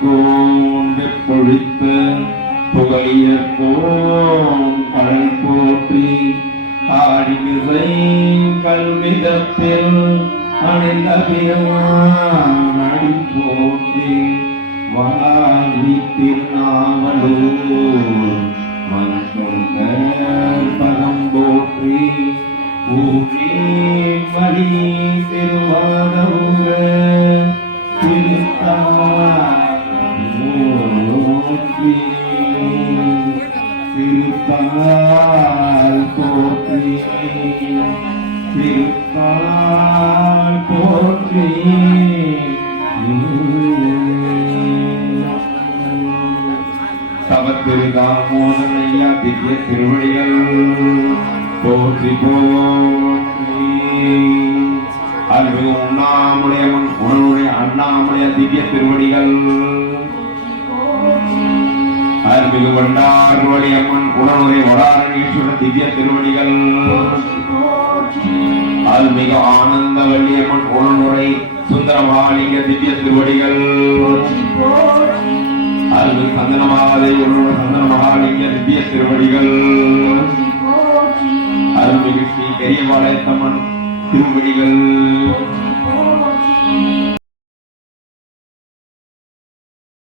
புலிக்கோன் வெப்பொழித்த புகழியர்கோன் கடல் போற்றி ஆடி ஆடிமிசை கல்விதப்பில் அணிந்த அடி போற்றி வாழி திருநாவலூர் மனசொல்கள் பதம் போற்றி ஊரே மணி திருவாதவுக திருத்தாற்றி திருத்தால் போற்றி. திருத்தால் போற்றி. தவத்திருதாமோதனையா திவ்ய திருவடிகள் போற்றி போற்றி. அருள் உண்ணாமுடைய உணவுடைய அண்ணாமுடைய திவ்ய திருவடிகள் அருள்மிகு வண்டார்வழி அம்மன் உணவுரை வடாரணீஸ்வர திவ்ய திருவடிகள். அருள்மிகு ஆனந்த வள்ளியம்மன் உணவுரை சுந்தரமாலிங்க திவ்ய திருவடிகள். அருள்மிகு சந்தனமாதை உணவு சந்தன மகாலிங்க திவ்ய திருவடிகள். அருள்மிகு ஸ்ரீ பெரியவாளையத்தம்மன் திருவடிகள்.